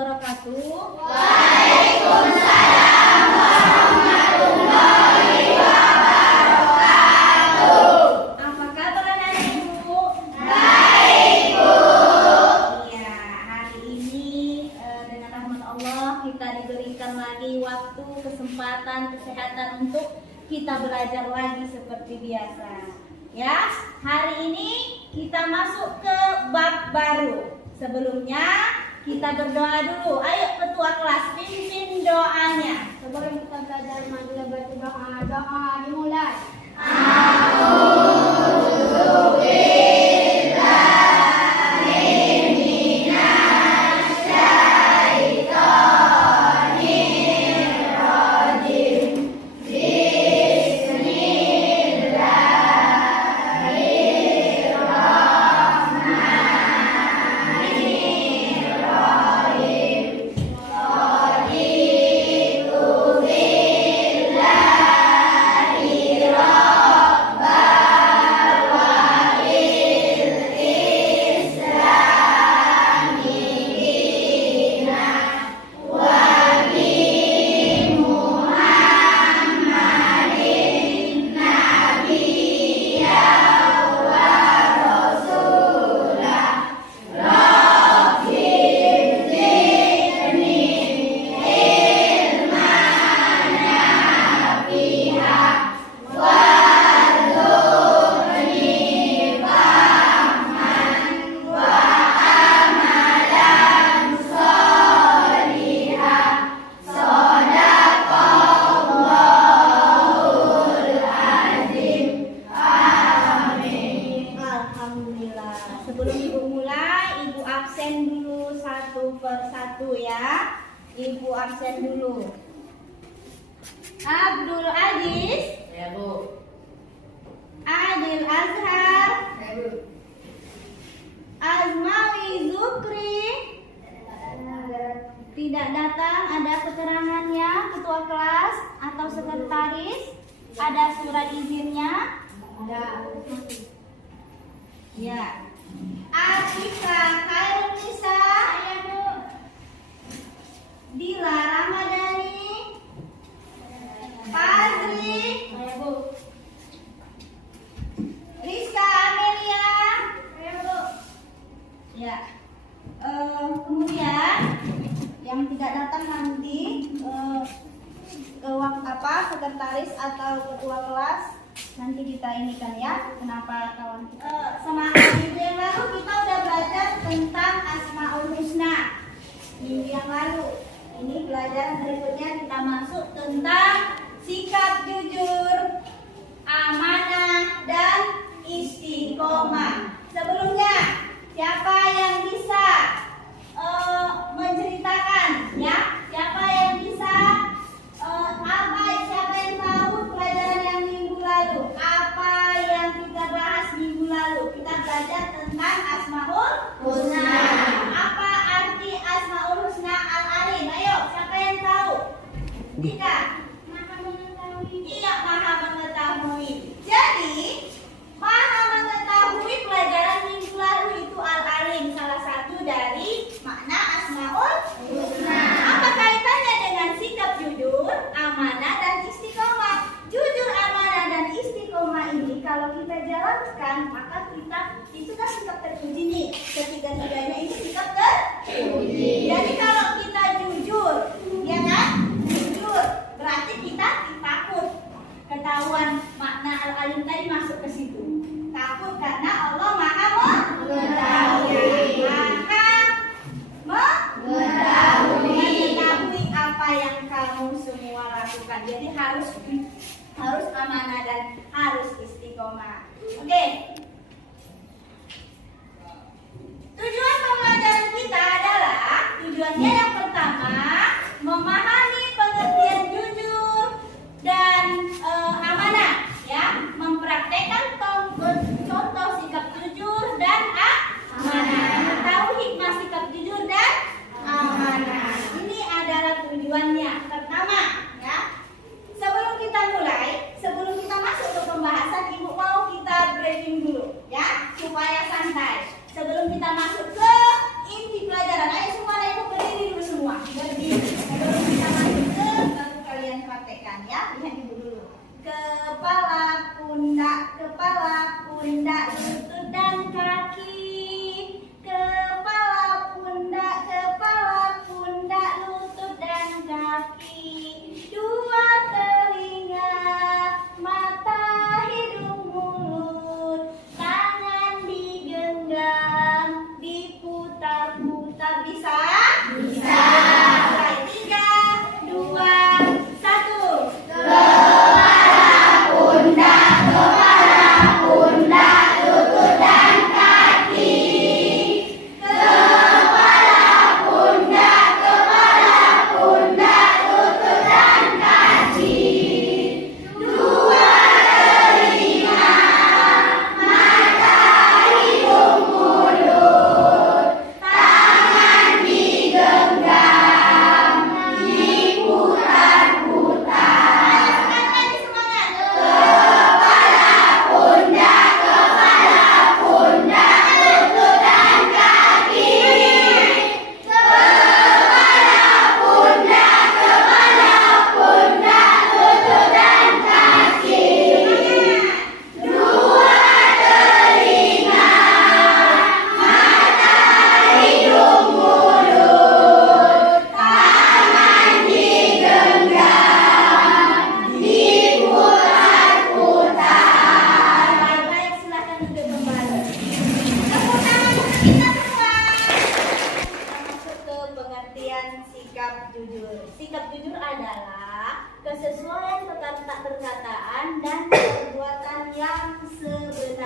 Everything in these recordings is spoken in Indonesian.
wabarakatuh. Waalaikumsalam warahmatullahi wabarakatuh. Apa kabar anak ibu? Baik, Bu. Iya, hari ini dengan rahmat Allah kita diberikan lagi waktu, kesempatan, kesehatan untuk kita belajar lagi seperti biasa. Ya, hari ini kita masuk ke bab baru. Sebelumnya kita berdoa dulu. Ayo ketua kelas pimpin doanya. Sebelum kita belajar marilah berdoa. Doa dimulai. Alhamdulillah. Sebelum ibu mulai, ibu absen dulu satu persatu ya. Ibu absen dulu. Abdul Aziz, Ya, Bu. Adil Azhar, Ya, Bu. Azmawi Zukri. Tidak datang, ada keterangannya ketua kelas atau sekretaris? Ada surat izinnya? Ada. Ya. Atika Khairunisa. Saya, Bu. Dila Ramadhani. Fazri. Saya, Bu. Rizka Amelia. Saya, Bu. Ya. Kemudian yang tidak datang nanti ke sekretaris atau ketua kelas nanti kita inikan ya. Kenapa kawan kita? Sama minggu yang lalu kita udah belajar tentang Asmaul Husna. Minggu yang lalu. Ini pelajaran berikutnya kita masuk tentang sikap jujur, amanah dan istiqomah. Sebelumnya, siapa yang bisa menceritakan ya? Siapa yang bisa siapa yang tahu pelajaran yang minggu lalu? Apa yang kita bahas minggu lalu? Kita belajar tentang Asmaul Husna. Apa arti Asmaul Husna Al-Alim? Ayo, siapa yang tahu? Tika. Maha mengetahui. Iya, maha mengetahui. Jadi, maha mengetahui pelajaran minggu lalu itu Al-Alim, salah satu dari makna Asmaul Husna. Apa kaitannya dengan sikap jujur, amanah, dan istiqomah? Jujur, amanah, dan istiqomah ini kalau kita jalankan, maka kita itu kan sikap terpuji nih. Ketiga-tiganya ini sikap terpuji. Jadi kalau kita jujur, ya kan? Jujur, berarti kita takut. Ketahuan makna Al-Alim tadi masuk ke situ. Takut karena Allah Maha Mengetahui. mengetahui apa yang kamu semua lakukan. Jadi harus amanah dan harus istiqomah. Oke. Tujuan pembelajaran kita adalah tujuannya yang pertama memahami pengertian jujur dan amanah, ya, mempraktekkan contoh sikap jujur dan amanah, mengetahui hikmah sikap jujur dan amanah. Ini adalah tujuannya pertama, ya. Sebelum kita masuk ke pembahasan, ibu mau kita briefing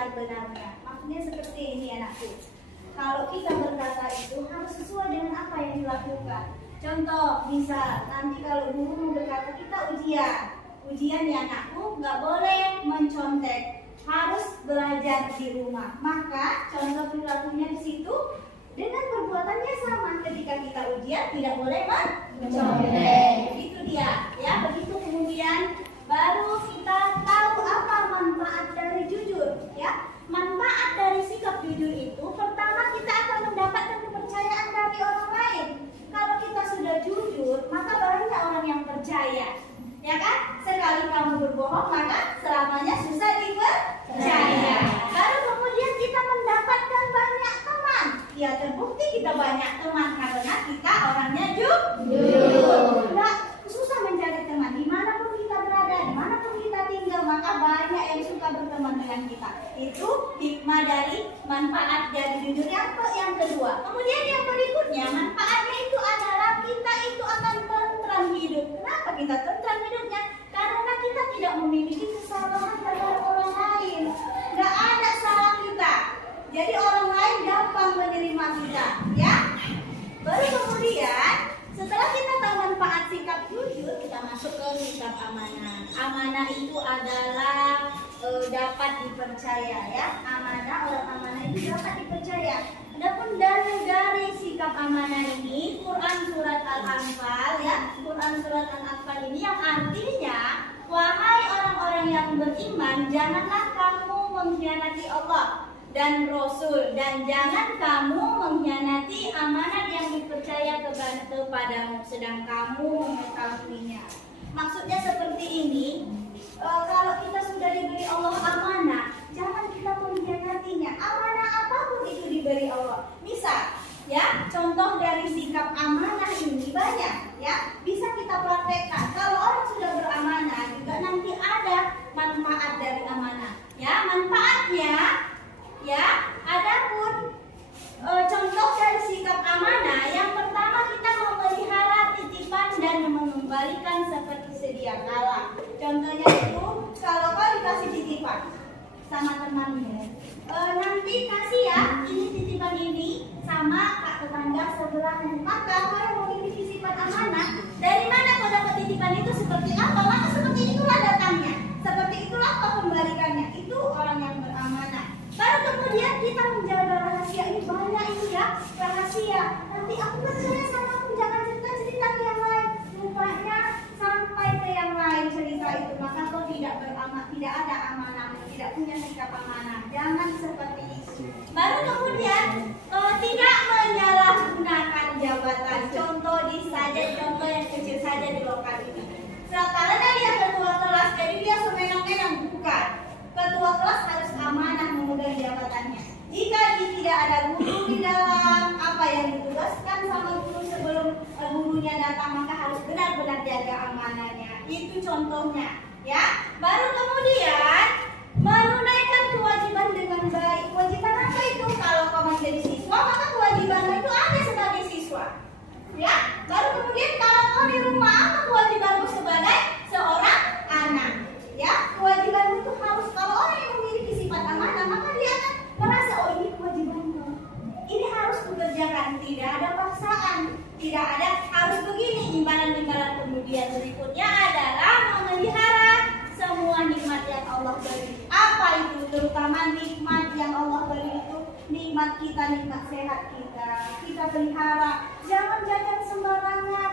sebenar-benarnya. Maksudnya seperti ini anakku. Kalau kita berkata itu harus sesuai dengan apa yang dilakukan. Contoh, misal nanti kalau guru berkata kita ujian ya anakku, nggak boleh mencontek, harus belajar di rumah. Maka contoh perilakunya di situ dengan perbuatannya sama. Ketika kita ujian tidak boleh mencontek. Begitu dia, ya. Begitu kemudian baru kita tahu apa manfaat dari jujur, ya. Manfaat dari sikap jujur itu pertama kita akan mendapatkan kepercayaan dari orang lain. Kalau kita sudah jujur, maka banyak orang yang percaya. Ya kan? Sekali kamu berbohong, maka selamanya susah dipercaya. Baru kemudian kita mendapatkan banyak teman. Ya terbukti kita banyak teman karena kita orangnya jujur. Nggak susah mencari teman. Dimanapun kita berada, dimanapun kita tinggal, maka banyak yang suka berteman dengan kita. Itu hikmah dari manfaat dari jujur yang kedua. Kemudian yang berikutnya, manfaatnya itu adalah kita itu akan tentram hidup. Kenapa kita tentram hidupnya? Karena kita tidak memiliki kesalahan terhadap orang lain. Nggak ada salah kita. Jadi orang lain gampang menerima kita, ya. Baru kemudian setelah kita tahu manfaat sikap jujur, kita masuk ke sikap amanah. Amanah itu adalah dapat dipercaya, ya. Amanah, orang amanah itu dapat dipercaya. Adapun dari sikap amanah ini, Quran surat Al-Anfal, ya. Quran surat Al-Anfal ini yang artinya, wahai orang-orang yang beriman, janganlah kamu mengkhianati Allah dan Rasul, dan jangan kamu mengkhianati amanat yang dipercaya kepadamu sedang kamu mengetahuinya. Maksudnya seperti ini, kalau kita sudah diberi Allah amanah, jangan kita mengkhianatinya. Amanah apapun itu diberi Allah. Misal, ya, contoh dari sikap amanah ini banyak, ya, bisa kita praktekkan. Kalau orang sudah beramanah, juga nanti ada manfaat dari amanah. Ya, manfaatnya, ya, adapun contoh dari sikap amanah, yang pertama kita memelihara titipan dan mengembalikan seperti sedia kala. Contohnya itu kalau kau dikasih titipan sama temanmu, nanti kasih ya ini titipan ini sama kak tetangga sebelahmu. Maka kau memiliki sifat amanah. Dari mana kau dapat titipan itu, seperti apa? Maka seperti itulah datangnya, seperti itulah kau kembalikannya. Itu orang yang beramanah. Baru kemudian kita menjaga rahasia ini, banyak ini ya rahasia. Nanti aku percaya sama aku, jangan cerita ke yang lain. Rupanya sampai ke yang lain cerita itu, maka kau tidak beramanah, tidak ada amanah, tidak punya sikap amanah. Jangan seperti itu. Baru kemudian tidak menyalahgunakan jabatan. Contoh contoh yang kecil saja di lokal ini. Karena dia ketua kelas, jadi dia semenang-menang, bukan. Ketua kelas harus amanah memegang jabatannya. Jika tidak ada guru di dalam apa yang ditugaskan sama guru sebelum gurunya datang, maka harus benar-benar jaga amanahnya. Itu contohnya, ya. Baru kemudian menunaikan kewajiban dengan baik. Kewajiban apa itu? Kalau kau menjadi siswa, maka kewajibanmu itu ada sebagai siswa, ya. Baru kemudian kalau kau di rumah, apa kewajibanmu sebagai seorang anak, ya. Kewajibanmu itu harus, kalau orang yang memiliki sifat amanah, maka dia akan merasa, oh ini kewajibanmu, ini harus kukerjakan. Tidak ada paksaan, tidak ada harus begini. Imbalan-imbalan kemudian berikutnya adalah memelihara semua nikmat yang Allah beri. Apa itu? Terutama nikmat yang Allah beri itu nikmat kita, nikmat sehat kita. Kita pelihara. Jangan jajan sembarangan,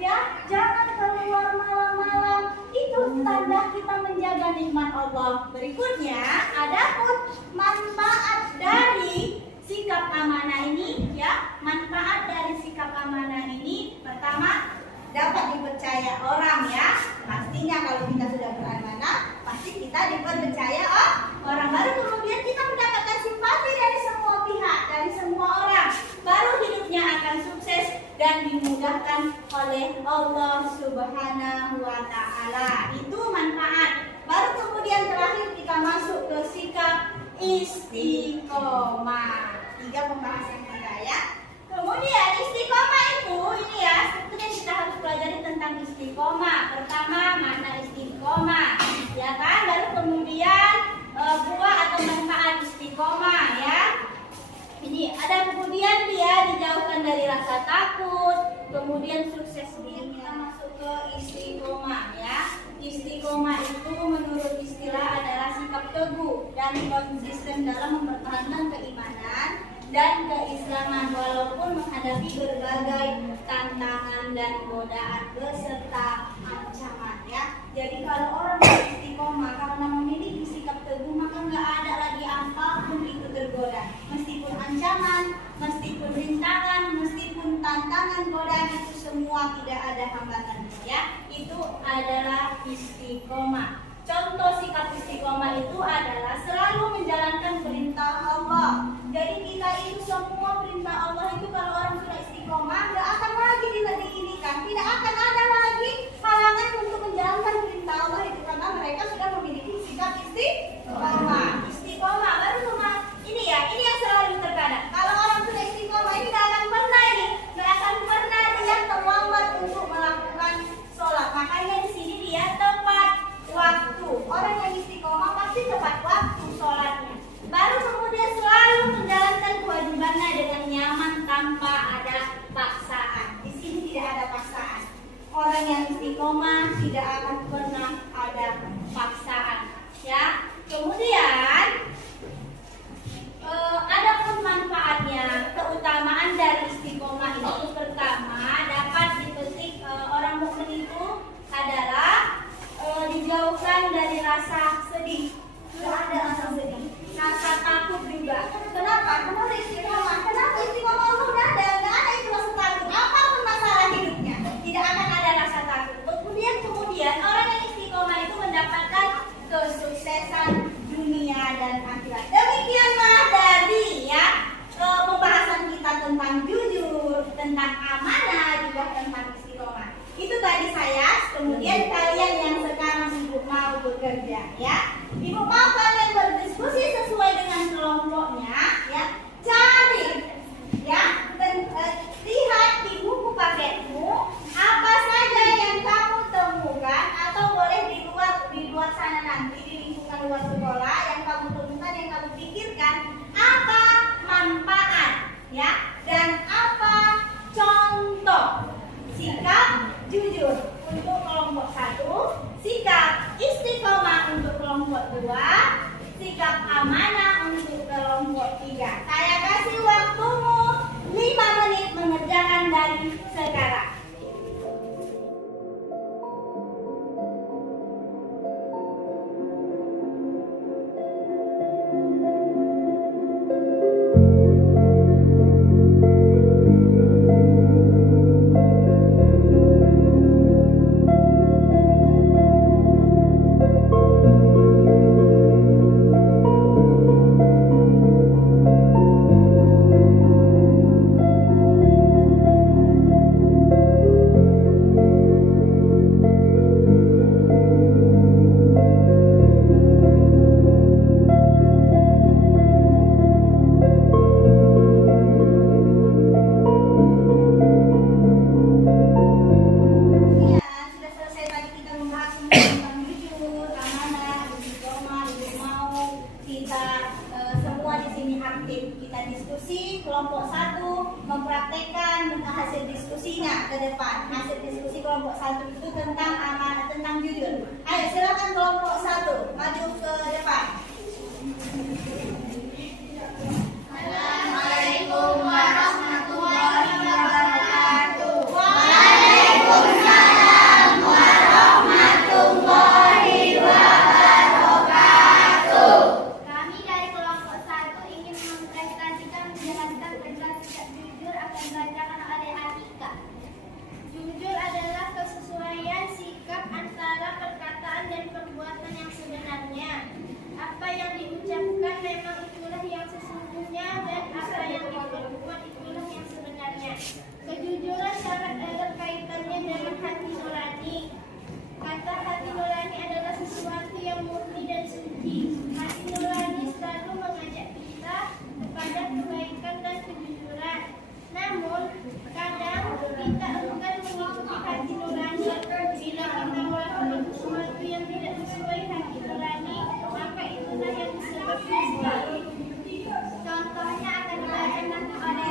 ya. Jangan keluar malam-malam. Itu tanda kita menjaga nikmat Allah. Berikutnya, adapun manfaat dari sikap amanah ini, ya. Manfaat dari sikap amanah ini pertama, dapat dipercaya orang, ya. Pastinya kalau kita sudah beramanah, pasti kita dipercaya orang. Baru kemudian kita mendapatkan simpati dari semua pihak, dari semua orang. Baru hidupnya akan sukses dan dimudahkan oleh Allah Subhanahu wa Ta'ala. Itu manfaat. Baru kemudian terakhir kita masuk ke sikap istiqomah. 3 pembahasan kita, ya. Kemudian istiqomah itu ini ya, sebetulnya kita harus pelajari tentang istiqomah. Pertama, mana istiqomah, ya kan? Baru kemudian buah atau manfaat kami konsisten dalam mempertahankan keimanan dan keislaman walaupun menghadapi berbagai tantangan dan godaan beserta ancaman ya. Jadi kalau orang istiqomah karena memiliki sikap teguh maka nggak ada lagi apapun itu tergoda. Meskipun ancaman, meskipun rintangan, meskipun tantangan godaan itu semua tidak ada hambatannya ya. Itu adalah istiqomah. Contoh sikap istiqomah itu adalah selalu menjalankan perintah Allah. Jadi kita itu semua perintah Allah itu kalau orang sudah istiqomah nggak akan lagi tidak diinikan, tidak akan ada lagi halangan untuk menjalankan perintah Allah itu karena mereka sudah memiliki sikap istiqomah. Istiqomah baru cuma ini ya, ini yang selalu terkadang. Kalau orang sudah istiqomah ini nggak akan pernah dia terlambat untuk melakukan sholat. Makanya di sini dia tepat waktu. Orang yang istiqomah pasti tepat waktu sholatnya. Baru kemudian selalu menjalankan kewajibannya dengan nyaman tanpa ada paksaan. Di sini tidak ada paksaan. Orang yang istiqomah tidak akan pernah ada paksaan. Ya. Kemudian ada pun manfaatnya, keutamaan dari istiqomah itu pertama dapat dipetik orang mukmin itu adalah dijauhkan dari rasa sedih. Tidak ada rasa sedih, rasa takut juga. Kenapa? Karena istiqomah. Kenapa istiqomah Allah nggak ada itu rasa takut. Apapun masalah hidupnya, tidak akan ada rasa takut. Kemudian orang yang istiqomah itu mendapatkan kesuksesan dunia dan akhirat. Demikianlah dari ya pembahasan kita tentang jujur, tentang amanah, juga tentang istiqomah. Itu tadi saya. Kemudian kalian yang sekarang sibuk mau bekerja, ya. Ibu mau kalian berdiskusi sesuai dengan kelompoknya, ya. Cari, ya. Lihat di buku paketmu apa saja yang kamu temukan atau boleh di luar sana nanti di lingkungan luar sekolah yang kamu temukan, yang kamu pikirkan apa manfaat, ya, dan apa contoh sikap jujur untuk kelompok 1, sikap istiqomah untuk kelompok 2, sikap amanah untuk kelompok 3. Saya kasih waktumu 5 menit mengerjakan dari sekarang. Kita diskusi kelompok 1 mempraktekkan hasil diskusinya ke depan. Hasil diskusi kelompok 1 itu tentang amanah, tentang jujur. Ayo silakan kelompok 1 maju ke depan. Assalamualaikum warahmatullahi wabarakatuh. Waalaikumsalam warahmatullahi wabarakatuh. Kami dari kelompok 1 ingin mempresentasikan menjelaskan tentang sikap jujur akan dibacakan oleh Atika. Jujur adalah kesesuaian sikap antara perkataan dan perbuatan yang sebenarnya. Apa yang diucapkan memang itulah yang sesungguhnya dan apa yang diperbuat itulah yang sebenarnya. Kejujuran sangat erat kaitannya dengan hati nurani. Kata hati nurani adalah sesuatu yang murni dan suci. Hati nurani selalu mengajak kita kepada kebaikan dan kejujuran. Namun, kadang kita enggan mengikuti hati nurani. Bila kita melakukan sesuatu yang tidak sesuai hati nurani, maka itulah yang disebut dusta. Contohnya akan dibacakan oleh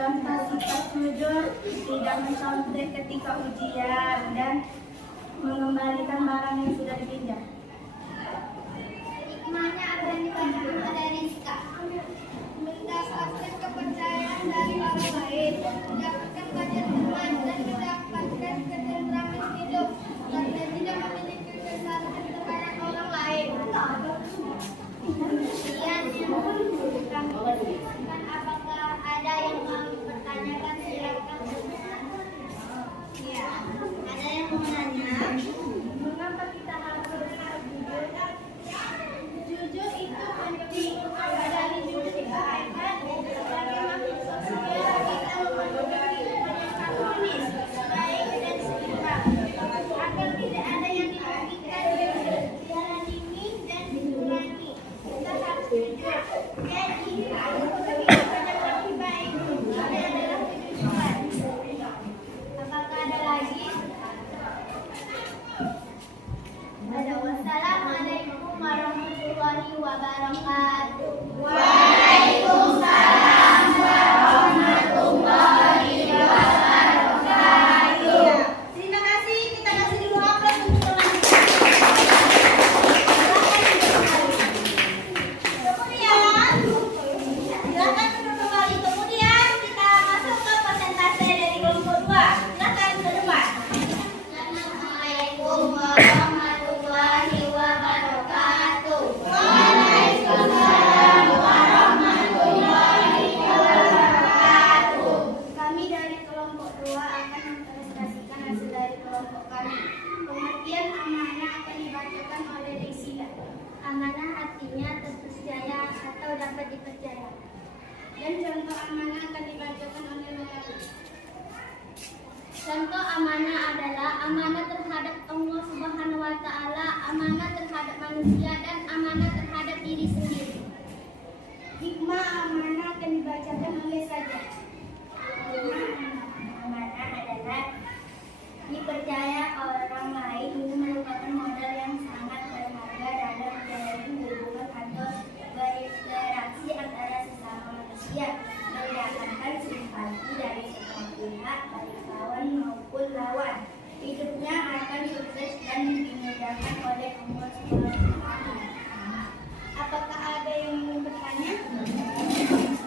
Contoh sikap jujur tidak mencontek ketika ujian dan mengembalikan barang yang sudah dipinjam. ada. Wassalamualaikum warahmatullahi wabarakatuh. Waalaikumsalam warahmatullahi wabarakatuh. Terima kasih, kita kasih dulu aplaus untuk teman kita. Kemudian, silakan duduk kembali. Kemudian kita masuk ke persentase dari kelompok 2. Silakan ke depan. Assalamualaikum warahmatullahi wabarakatuh. Waalaikumsalam warahmatullahi wabarakatuh. Kami dari kelompok 2 akan mempresentasikan hasil dari kelompok kami. Pengertian amanah akan dibacakan oleh Desila. Amanah artinya terpercaya atau dapat dipercaya. Dan contoh amanah akan dibacakan oleh Melati. Contoh amanah adalah amanah terhadap Allah Subhanahu wa taala, amanah terhadap manusia, dan amanah terhadap diri sendiri. Hikmah amanah akan dibacakan oleh Saja. Amanah adalah dipercaya orang lain ini merupakan modal yang sangat berharga dalam menjalin hubungan atau berinteraksi antara sesama manusia, mendapatkan simpati dari semua pihak, baik kawan maupun lawan. Hidupnya akan sukses dan dimudahkan oleh Allah Subhanahu wa taala. Apakah ada yang ingin bertanya?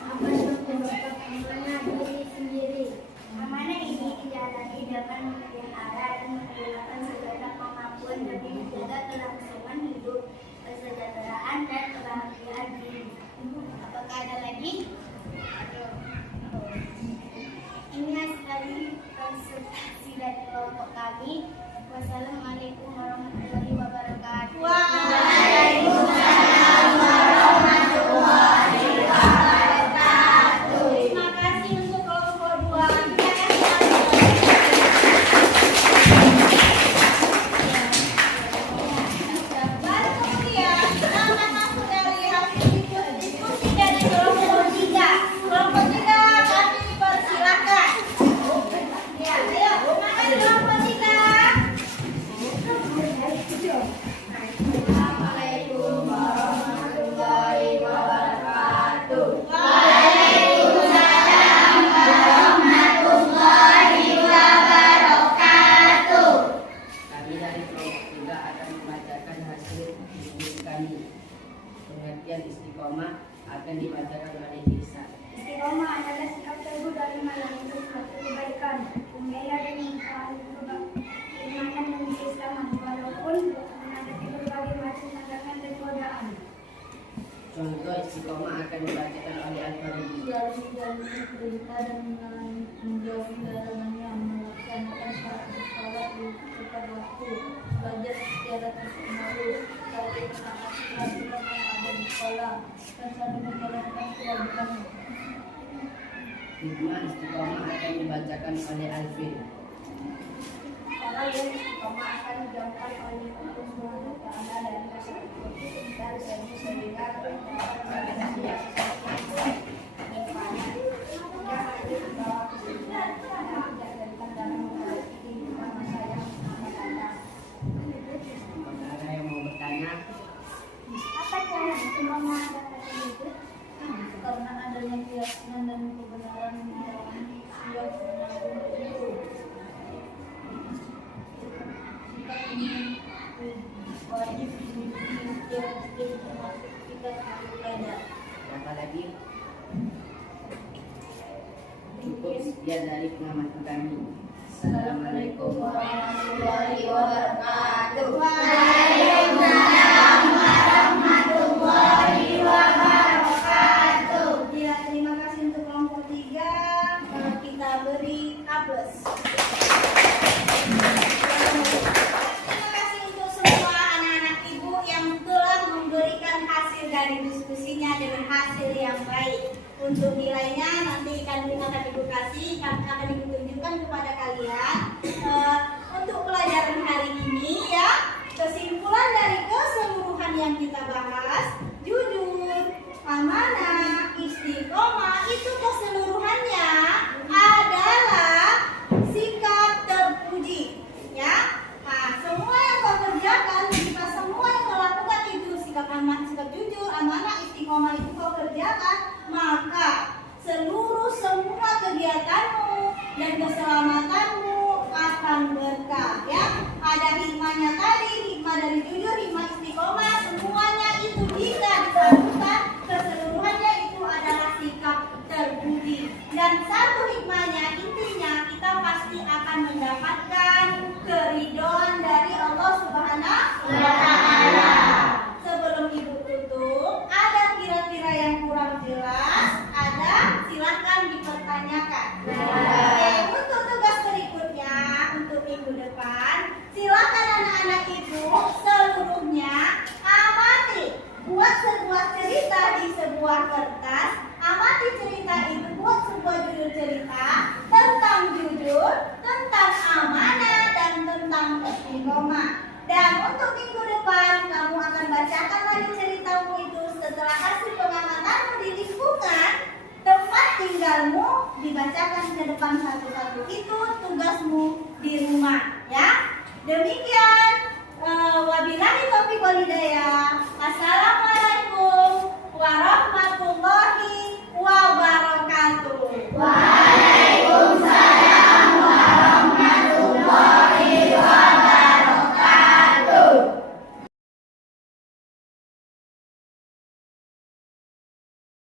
Apa sebab amanah diri sendiri? Amanah ini dijalani dengan memelihara dan menggunakan segenap kemampuan demi menjaga kelangsungan hidup, kesejahteraan dan kebahagiaan diri. Apakah ada lagi? Ini hasil konsultasi dari kelompok kami. Wassalamualaikum warahmatullahi wabarakatuh. Waalaikumsalam warahmatullahi wabarakatuh. Terima kasih untuk kelompok 2. Kita kasih baru kemudian kita akan masuk dari hasil diskusi dari kelompok 3. Kelompok 3 kami dipersilakan. Ya, ayo, silakan kelompok 3. Assalamualaikum warahmatullahi wabarakatuh. Waalaikumsalam warahmatullahi wabarakatuh. Kami dari kelompok 3 akan membacakan hasil diskusi kami. Pengertian istiqomah akan dibacakan oleh Isa. Istiqomah adalah sikap teguh dari melalui sesuatu kebaikan, membela dan mengkaji keimanan dan keislaman, walaupun menghadapi berbagai macam tantangan dan godaan. Contoh istiqomah akan dibacakan oleh Al-Faridi. Jalani perintah dan menjauhi larangannya, melaksanakan syarat sholat tepat waktu, belajar secara terus-menerus, saling menaati peraturan yang ada di sekolah, dan saling menjalankan kewajiban. Hikmah istiqomah akan dibacakan oleh Alvin. Orang yang istiqomah akan dijauhkan oleh Allah Subhanahu wa taala dari dosa dan sehingga dapat menjadi sesuatu yang baik. Jika hanya membawa kesedihan dan tidak jadikan dalam menghadapi kehidupan masa yang akan datang. Apakah ada yang mau bertanya? Apa cara istiqomah dapat hidup? Karena adanya keyakinan dan kebenaran yang siap menanggung itu. Sikap ini wajib dimiliki setiap muslim termasuk kita sebagai pelajar. Apa lagi? Cukup sekian dari pengamatan kami. Assalamualaikum warahmatullahi wabarakatuh. Waalaikumsalam warahmatullahi wabarakatuh. Ya, terima kasih untuk kelompok 3. Kita beri aplaus. Terima kasih untuk semua anak-anak ibu yang telah memberikan hasil dari diskusinya dengan hasil yang baik. Untuk nilainya nanti akan ibu kasih, akan ibu tunjukkan kepada kalian. Untuk pelajaran hari ini ya, kesimpulan dari keseluruhan yang kita bahas, jujur, amanah, istiqomah itu keseluruhannya adalah sikap terpuji, ya. Nah, semua yang kau kerjakan di pas istiqomah. Dan untuk minggu depan kamu akan bacakan lagi ceritamu itu setelah hasil pengamatanmu di lingkungan tempat tinggalmu, dibacakan ke depan satu-satu. Itu tugasmu di rumah, ya. Demikian, wabillahi taufiq wal hidayah. Assalamualaikum.